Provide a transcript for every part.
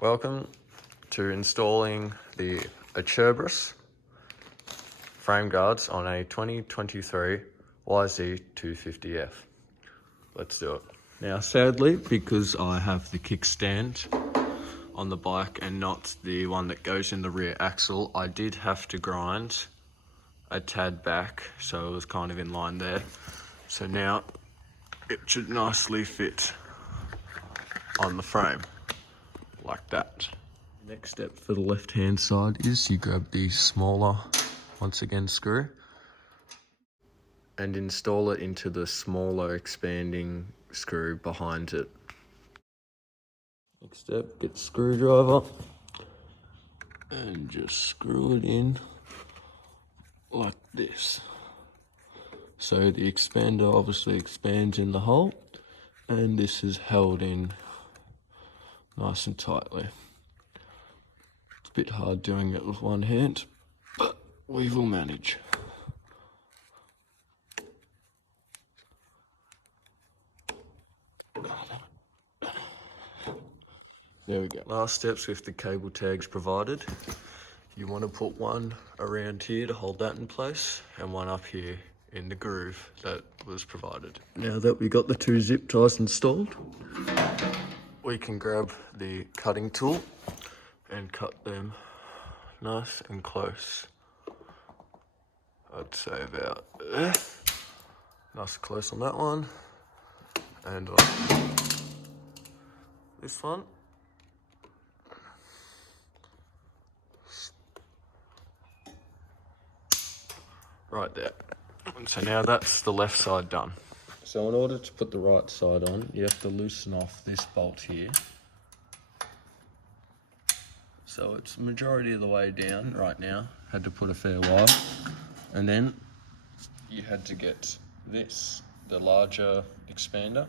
Welcome to installing the Acerbris Frameguards on a 2023 YZ250F. Let's do it. Now sadly, because I have the kickstand on the bike and not the one that goes in the rear axle, I did have to grind a tad back, so it was kind of in line there. So now it should nicely fit on the frame like that. Next step for the left hand side is you grab the smaller, once again, screw and install it into the smaller expanding screw behind it. Next step, get the screwdriver and just screw it in like this. So the expander obviously expands in the hole, and this is held in nice and tightly. It's a bit hard doing it with one hand, but we will manage. There we go. Last steps with the cable tags provided. You want to put one around here to hold that in place, and one up here in the groove that was provided. Now that we got the two zip ties installed, we can grab the cutting tool and cut them nice and close. I'd say about there. Nice and close on that one, and on this one. Right there. And so now that's the left side done. So in order to put the right side on, you have to loosen off this bolt here. So it's majority of the way down right now. Had to put a fair while. And then you had to get this, the larger expander,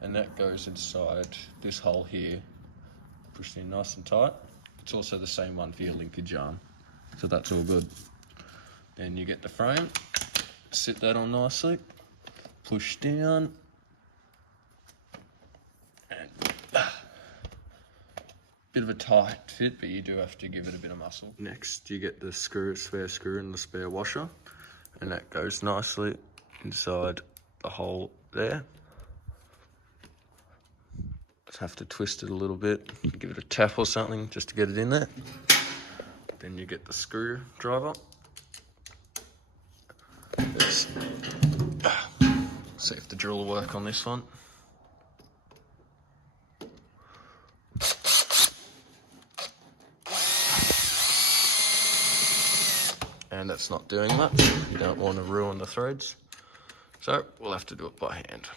and that goes inside this hole here. Push it in nice and tight. It's also the same one for your linkage arm. So that's all good. Then you get the frame, sit that on nicely, push down, and bit of a tight fit, but you do have to give it a bit of muscle. Next, you get the spare screw and the spare washer, and that goes nicely inside the hole there. Just have to twist it a little bit, give it a tap or something just to get it in there. Then you get the screwdriver. See if the drill will work on this one. And that's not doing much. You don't want to ruin the threads. So we'll have to do it by hand.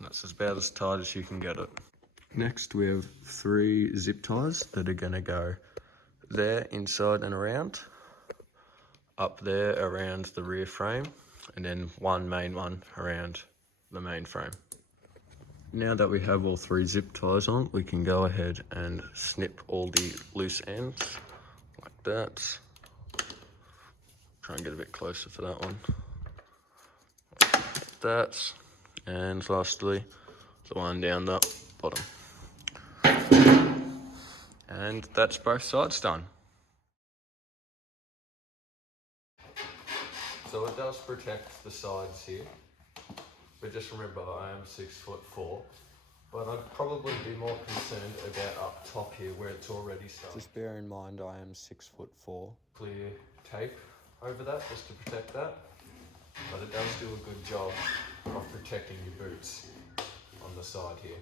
That's about as tight as you can get it. Next, we have 3 zip ties that are going to go there, inside and around, up there around the rear frame, and then one main one around the main frame. Now that we have all 3 zip ties on, we can go ahead and snip all the loose ends like that. Try and get a bit closer for that one. Like that. And lastly, the one down the bottom. And that's both sides done. So it does protect the sides here, but just remember I am 6'4", but I'd probably be more concerned about up top here where it's already started. Just bear in mind I am 6'4". Clear tape over that just to protect that, but it does do a good job of protecting your boots on the side here.